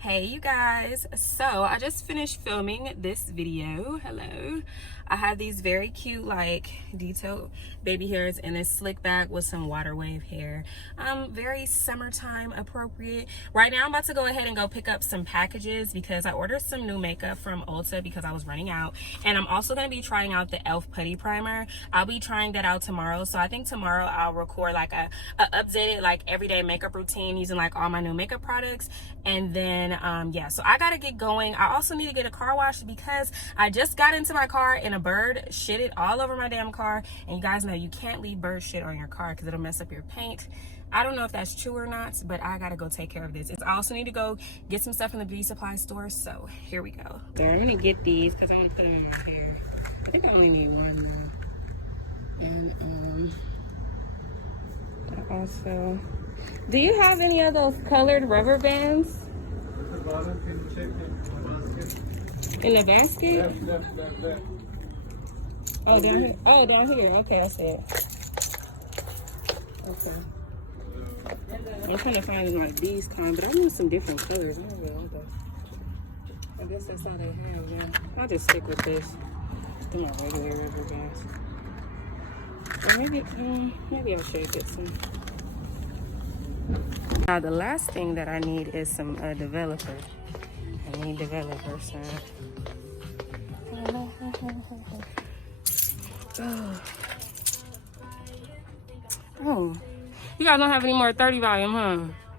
Hey you guys, so I just finished filming this video. Hello. I have these very cute like detailed baby hairs in this slick back with some water wave hair. Very summertime appropriate. Right now I'm about to go ahead and go pick up some packages because I ordered some new makeup from Ulta because I was running out, and I'm also going to be trying out the e.l.f. putty primer. I'll be trying that out tomorrow, so I think tomorrow I'll record like a updated like everyday makeup routine using like all my new makeup products. And then yeah, so I gotta get going. I also need to get a car wash because I just got into my car and a bird shitted all over my damn car, and you guys know you can't leave bird shit on your car because it'll mess up your paint. I don't know if that's true or not, but I gotta go take care of this. I also need to go get some stuff in the beauty supply store, so here we go. So I'm gonna get these because I'm gonna put them in my hair. I think I only need one now. And I also, do you have any of those colored rubber bands? In the basket? Oh, down here. Oh, down here. Okay, I see it. Okay. I'm trying to find like these kind, but I want some different colors. I don't know. I guess that's all they have, yeah. I'll just stick with this. Do my regular rubber bands. Or maybe I'll show you get some. Now the last thing that I need is some developer. I need developer, so. Oh, you guys don't have any more 30 volume, huh?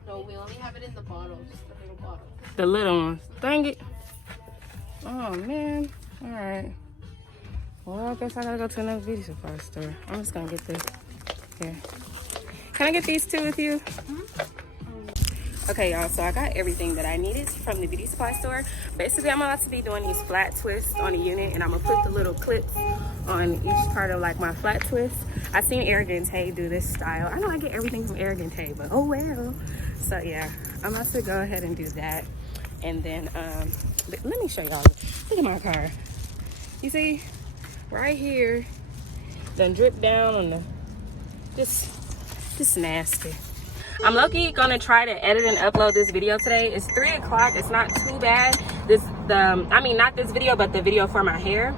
No, we only have it in the bottles, the little bottles. The little ones. Dang it. Oh man. All right. Well, I guess I gotta go to another beauty supply store. I'm just gonna get this. Here. Can I get these two with you? Okay, y'all, so I got everything that I needed from the beauty supply store. Basically, I'm about to be doing these flat twists on a unit, and I'm gonna put the little clips on each part of like my flat twist. I seen Errands do this style. I know I get everything from Errands, but oh well. So yeah, I'm about to go ahead and do that. And then let me show y'all. Look at my car. You see, right here, done drip down on the just nasty. I'm low-key gonna try to edit and upload this video today. It's 3 o'clock. It's not too bad. Not this video, but the video for my hair.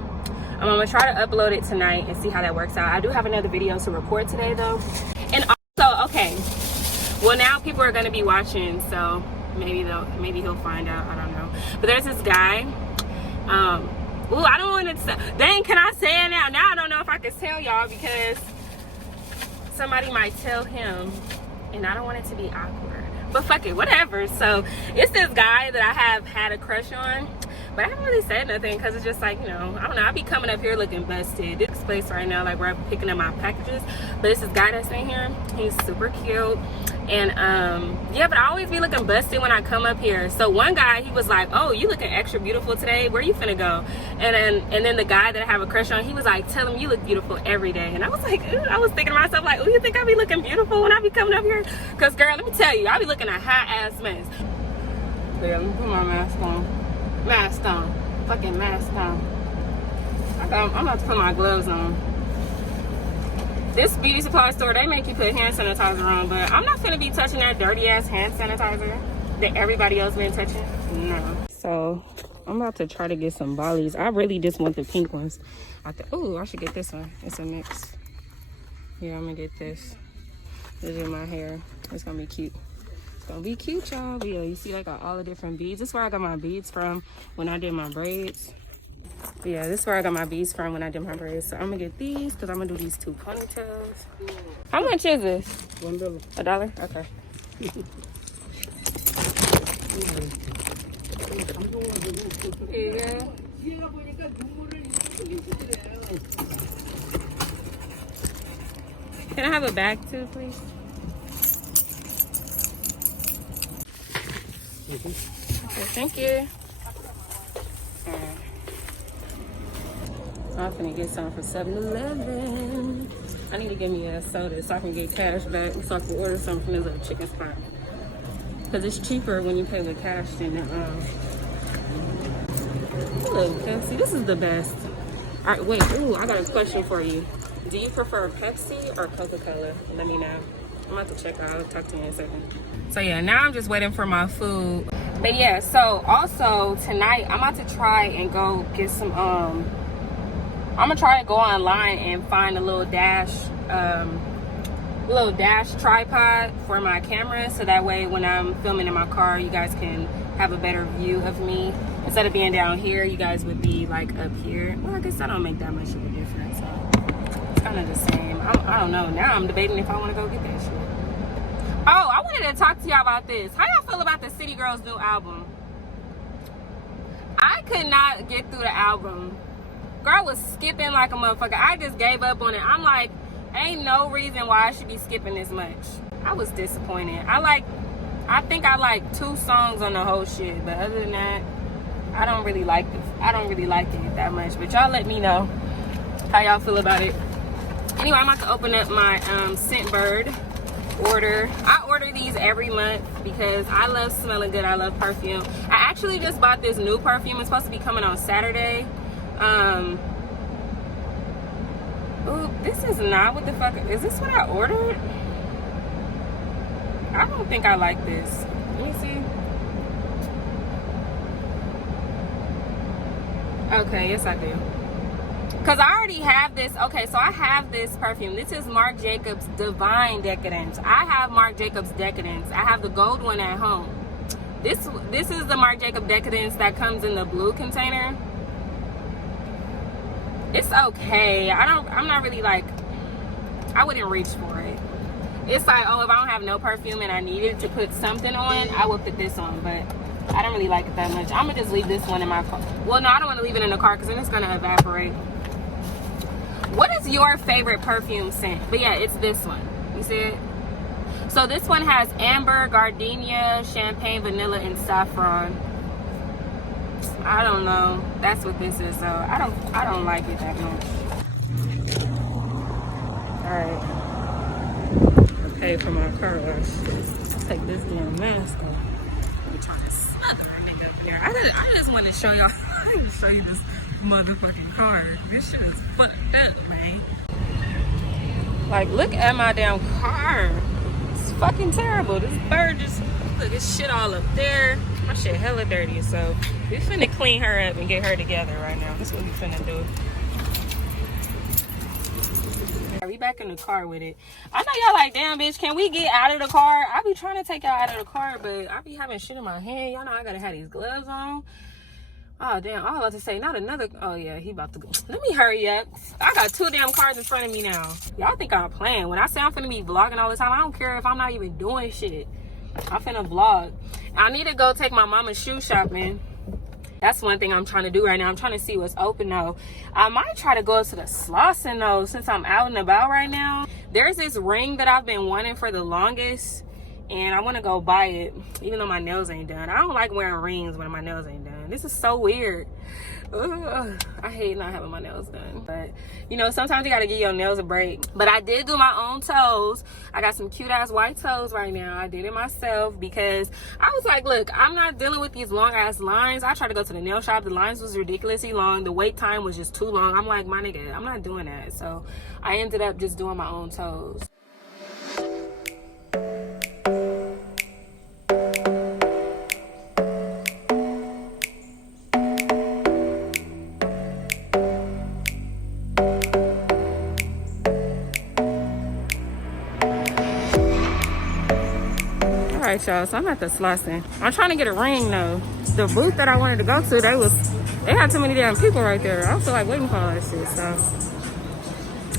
I'm gonna try to upload it tonight and see how that works out. I do have another video to record today though. And also, okay, well now people are gonna be watching, so maybe he'll find out. I don't know. But there's this guy. Ooh, I don't want to. Dang, can I say it now? Now I don't know if I can tell y'all because somebody might tell him. And I don't want it to be awkward, but fuck it, whatever. So it's this guy that I have had a crush on, but I haven't really said nothing because it's just like, you know, I don't know, I be coming up here looking busted. This place right now, like where I'm picking up my packages, but it's this guy that's in here. He's super cute, and yeah, but I always be looking busted when I come up here. So one guy, he was like, oh, you looking extra beautiful today, where you finna go? And then the guy that I have a crush on, he was like, tell him you look beautiful every day. And I was like, ooh, I was thinking to myself like, oh, you think I be looking beautiful when I be coming up here? Because girl, let me tell you, I be looking a hot ass mess. Yeah, let me put my mask on. Fucking mask on. I'm about to put my gloves on. This beauty supply store, they make you put hand sanitizer on, but I'm not gonna be touching that dirty ass hand sanitizer that everybody else been touching. No. So I'm about to try to get some volleys. I really just want the pink ones. Oh, I should get this one. It's a mix. Yeah, I'm gonna get this. This is my hair. It's gonna be cute. It's gonna be cute, y'all. But yeah, you see like all the different beads. This is where I got my beads from when I did my braids. But yeah, this is where I got my beads from when I did my braids. So I'm gonna get these because I'm gonna do these 2 ponytails. How much is this? $1. $1? Okay. Yeah. Can I have a bag too, please? Okay, thank you. I'm finna get some from 7-Eleven. I need to get me a soda so I can get cash back so I can order something from this little chicken spot. Because it's cheaper when you pay with cash than Look, Pepsi, this is the best. All right, wait, ooh, I got a question for you. Do you prefer Pepsi or Coca-Cola? Let me know. I'm about to check out. I'll talk to you in a second. So yeah, now I'm just waiting for my food. But yeah, so also tonight I'm about to try and go get some I'm gonna try to go online and find a little dash tripod for my camera, so that way when I'm filming in my car you guys can have a better view of me. Instead of being down here, you guys would be like up here. Well, I guess that don't make that much of a difference, so it's kind of the same. I don't know, now I'm debating if I want to go get that shit. Oh, I wanted to talk to y'all about this. How y'all feel about the City Girls new album? I could not get through the album. Girl was skipping like a motherfucker. I just gave up on it. I'm like, ain't no reason why I should be skipping this much. I was disappointed. I think I like 2 songs on the whole shit, but other than that, I don't really like it that much. But y'all let me know how y'all feel about it. Anyway, I'm about to open up my Scentbird order. I order these every month because I love smelling good. I love perfume. I actually just bought this new perfume. It's supposed to be coming on Saturday. Ooh, this is not what the fuck. Is this what I ordered? I don't think I like this. Let me see. Okay, yes I do. Because I already have this. Okay, so I have this perfume. This is Marc Jacobs Divine Decadence. I have Marc Jacobs Decadence. I have the gold one at home. This is the Marc Jacobs Decadence that comes in the blue container. It's okay. I'm not really like, I wouldn't reach for it. It's like, oh, if I don't have no perfume and I needed to put something on, I would put this on, but I don't really like it that much. I'm gonna just leave this one in my car. Well, no, I don't want to leave it in the car because then it's gonna evaporate. What is your favorite perfume scent? But yeah, it's this one. You see it? So this one has amber, gardenia, champagne, vanilla, and saffron. I don't know. That's what this is though. I don't like it that much. Alright. I paid for my car wash. Take this damn mask off. I'm trying to smother a nigga up here. I just want to show y'all. I want to show you this motherfucking car. This shit is fucked up, man. Like, look at my damn car. It's fucking terrible. This bird just, look, it's shit all up there. My shit hella dirty, so we finna clean her up and get her together right now. That's what we finna do. We back in the car with it. I know y'all like, damn, bitch, can we get out of the car? I be trying to take y'all out of the car, but I be having shit in my hand. Y'all know I gotta have these gloves on. Oh, damn, all I was about to say, not another. Oh, yeah, he about to go. Let me hurry up. I got 2 damn cars in front of me now. Y'all think I'm playing. When I say I'm finna be vlogging all the time, I don't care if I'm not even doing shit. I'm finna vlog. I need to go take my mama shoe shopping. That's one thing I'm trying to do right now. I'm trying to see what's open though. I might try to go to the Slauson though, since I'm out and about right now. There's this ring that I've been wanting for the longest, and I want to go buy it, even though my nails ain't done. I don't like wearing rings when my nails ain't done. This is so weird. Ugh, I hate not having my nails done, but you know, sometimes you gotta give your nails a break. But I did do my own toes. I got some cute ass white toes right now. I did it myself because I was like, look, I'm not dealing with these long ass lines. I tried to go to the nail shop. The lines was ridiculously long. The wait time was just too long. I'm like, my nigga, I'm not doing that. So I ended up just doing my own toes. Alright, y'all, so I'm at the Slauson. I'm trying to get a ring though. The booth that I wanted to go to, they had too many damn people right there. I was still like waiting for all that shit, so.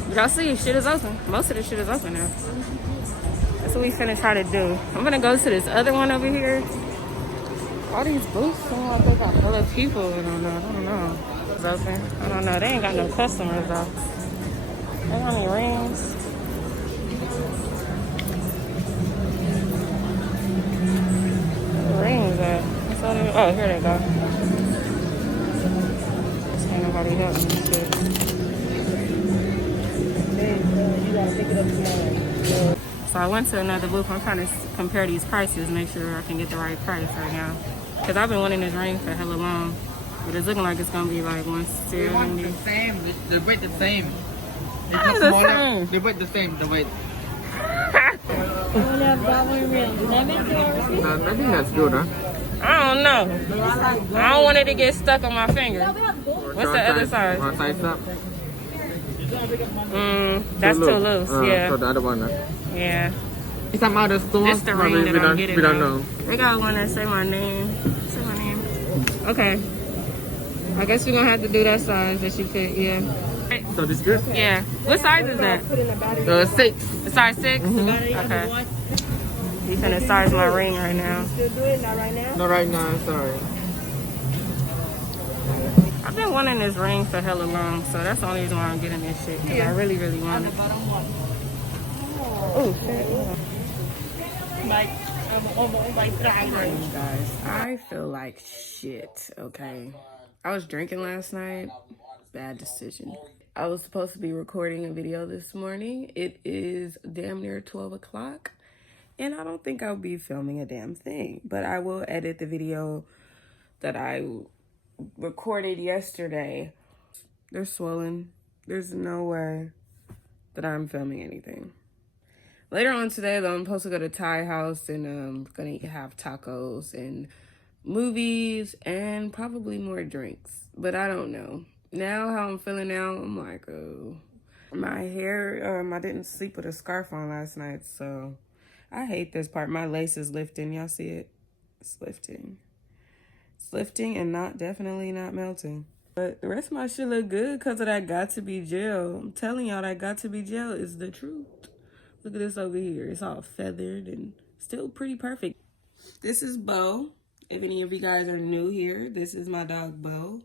But y'all see, shit is open. Most of the shit is open now. That's what we finna try to do. I'm gonna go to this other one over here. All these booths seem like they got full of people. I don't know. It's open. I don't know. They ain't got no customers though. They got any rings. Rings at? Oh, here they go. Ain't nobody helping me shit. You gotta pick it up tomorrow. So I went to another booth. I'm trying to compare these prices, make sure I can get the right price right now. Because I've been wanting this ring for hella long. But it's looking like it's gonna be like 170. They want the same. They weight the same. How is the same? They weight the same. The weight. I think that's good, huh? I don't know. I don't want it to get stuck on my finger. What's the other size? Want to size up? That's too loose. Yeah. So the other one. Yeah. It's some other store. This the ring that I'm getting. We don't know. They got one that say my name. Say my name. Okay. I guess we're gonna have to do that size that she fit. Yeah. So this good? Yeah. What size is that? 6. A size 6? Okay. He's gonna size my ring right now. Still doing it, not right now? Not right now, sorry. I've been wanting this ring for hella long, so that's the only reason why I'm getting this shit. Cause I really, really want it. Oh shit. Guys, I feel like shit, okay? I was drinking last night. Bad decision. I was supposed to be recording a video this morning. It is damn near 12 o'clock. And I don't think I'll be filming a damn thing. But I will edit the video that I recorded yesterday. They're swollen. There's no way that I'm filming anything. Later on today, though, I'm supposed to go to Thai house and I'm gonna have tacos and movies and probably more drinks. But I don't know. Now how I'm feeling now, I'm like, oh. My hair, I didn't sleep with a scarf on last night, so I hate this part. My lace is lifting. Y'all see it? It's lifting. It's lifting and definitely not melting. But the rest of my shit look good because of that got to be gel. I'm telling y'all, that got to be gel is the truth. Look at this over here. It's all feathered and still pretty perfect. This is Bo. If any of you guys are new here, this is my dog Bo.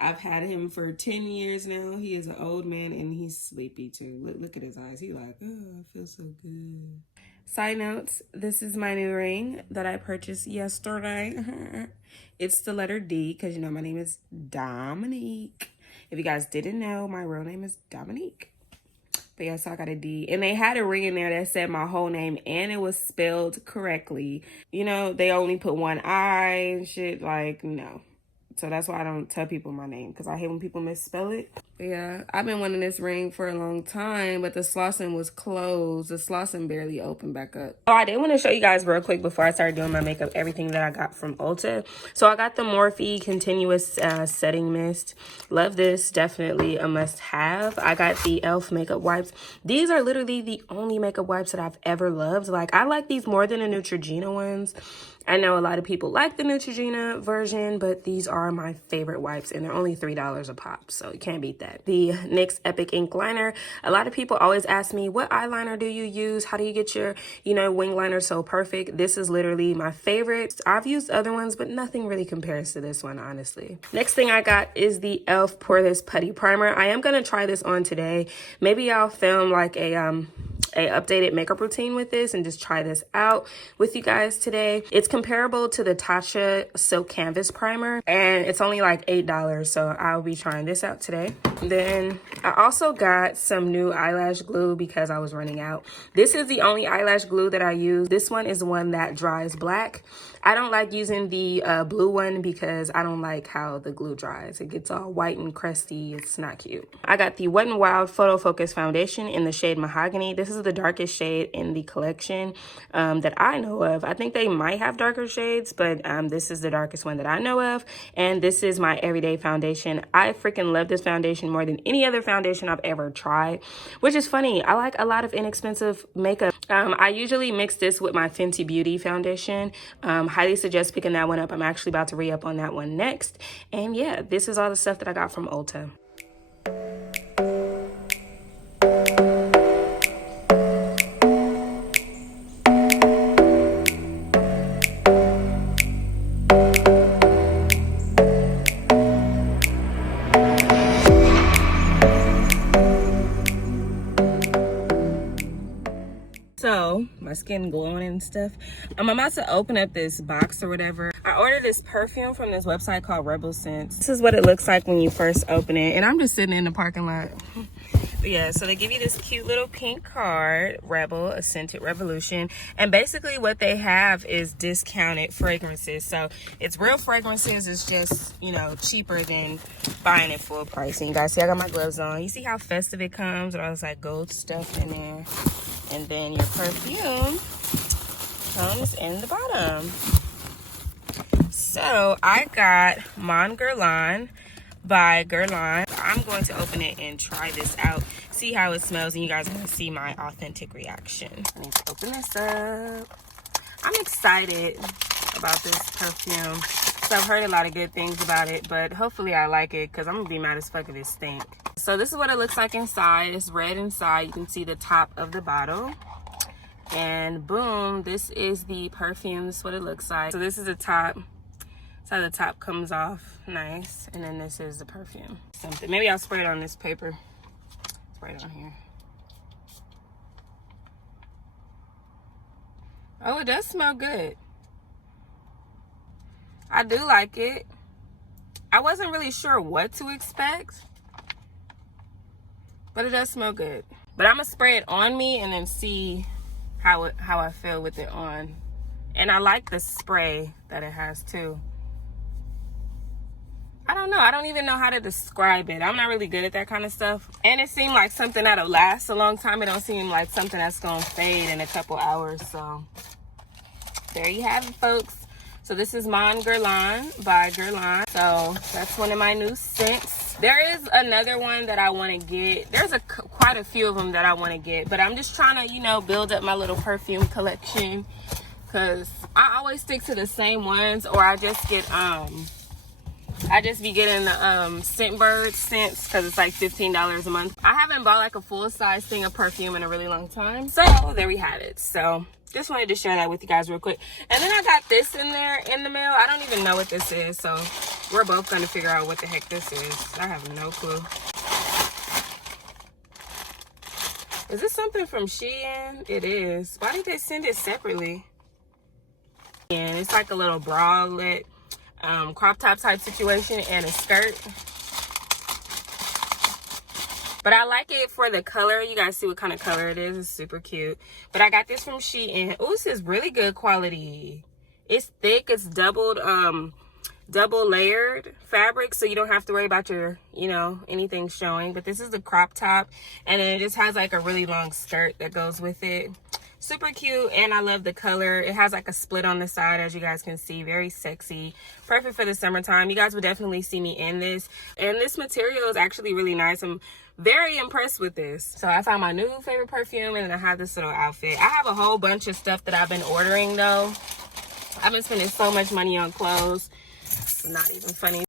I've had him for 10 years now. He is an old man and he's sleepy too. Look at his eyes. He like, oh, I feel so good. Side notes, this is my new ring that I purchased yesterday. It's the letter D because, you know, my name is Dominique. If you guys didn't know, my real name is Dominique. But yeah, so I got a D. And they had a ring in there that said my whole name and it was spelled correctly. You know, they only put one I and shit. Like, no. So that's why I don't tell people my name because I hate when people misspell it. But yeah, I've been wanting this ring for a long time, but the Slauson was closed. The Slauson barely opened back up. Oh, I did want to show you guys real quick before I started doing my makeup, everything that I got from Ulta. So I got the Morphe Continuous Setting Mist. Love this. Definitely a must-have. I got the e.l.f. makeup wipes. These are literally the only makeup wipes that I've ever loved. Like, I like these more than the Neutrogena ones. I know a lot of people like the Neutrogena version, but these are my favorite wipes, and they're only $3 a pop, so you can't beat that. The NYX Epic Ink Liner. A lot of people always ask me, what eyeliner do you use? How do you get your, you know, wing liner so perfect? This is literally my favorite. I've used other ones, but nothing really compares to this one, honestly. Next thing I got is the e.l.f. Poreless Putty Primer. I am going to try this on today. Maybe I'll film like a updated makeup routine with this and just try this out with you guys today. It's comparable to the Tatcha Silk Canvas Primer and it's only like $8, so I'll be trying this out today. Then I also got some new eyelash glue because I was running out. This is the only eyelash glue that I use. This one is one that dries black. I don't like using the blue one because I don't like how the glue dries. It gets all white and crusty. It's not cute. I got the Wet n Wild Photo Focus Foundation in the shade Mahogany. This is the darkest shade in the collection that I know of. I think they might have darker shades, but this is the darkest one that I know of. And this is my everyday foundation. I freaking love this foundation more than any other foundation I've ever tried, which is funny. I like a lot of inexpensive makeup. I usually mix this with my Fenty Beauty foundation. Highly suggest picking that one up. I'm actually about to re-up on that one next. And yeah, this is all the stuff that I got from Ulta. So my skin glowing and stuff. I'm about to open up this box or whatever. I ordered this perfume from this website called Rebel Scents. This is what it looks like when you first open it, and I'm just sitting in the parking lot. But yeah, so they give you this cute little pink card, Rebel, a scented revolution, and basically what they have is discounted fragrances. So it's real fragrances. It's just, you know, cheaper than buying it full price. And you guys see I got my gloves on. You see how festive it comes with all this like gold stuff in there. And then your perfume comes in the bottom. So I got Mon Guerlain by Guerlain. I'm going to open it and try this out, see how it smells, and you guys are going to see my authentic reaction. I need to open this up. I'm excited about this perfume. So I've heard a lot of good things about it, but hopefully I like it because I'm going to be mad as fuck if it stink. So this is what it looks like inside. It's red inside. You can see the top of the bottle. And boom, this is the perfume. This is what it looks like. So this is the top. That's how the top comes off. Nice. And then this is the perfume. Something. Maybe I'll spray it on this paper. Spray it on here. Oh, it does smell good. I do like it. I wasn't really sure what to expect, but it does smell good. But I'm gonna spray it on me and then see how I feel with it on. And I like the spray that it has too. I don't know. I don't even know how to describe it. I'm not really good at that kind of stuff. And it seemed like something that'll last a long time. It don't seem like something that's gonna fade in a couple hours. So there you have it, folks. So this is Mon Guerlain by Guerlain. So that's one of my new scents. There is another one that I want to get. There's quite a few of them that I want to get, but I'm just trying to, you know, build up my little perfume collection, because I always stick to the same ones, or I just get I just be getting the Scentbird scents because it's like $15 a month. I haven't bought like a full size thing of perfume in a really long time. So there we have it. So just wanted to share that with you guys real quick. And then I got this in there in the mail. I don't even know what this is. So we're both going to figure out what the heck this is. I have no clue. Is this something from Shein? It is. Why did they send it separately? And it's like a little bralette, crop top type situation and a skirt. But I like it for the color. You guys see what kind of color it is. It's super cute. But I got this from Shein. Oh, this is really good quality. It's thick. It's double layered fabric, so you don't have to worry about your, you know, anything showing. But this is the crop top, and then it just has like a really long skirt that goes with it. Super cute, and I love the color. It has like a split on the side, as you guys can see. Very sexy. Perfect for the summertime. You guys would definitely see me in this. And this material is actually really nice. I'm very impressed with this. So I found my new favorite perfume, and then I have this little outfit. I have a whole bunch of stuff that I've been ordering though. I've been spending so much money on clothes. It's not even funny.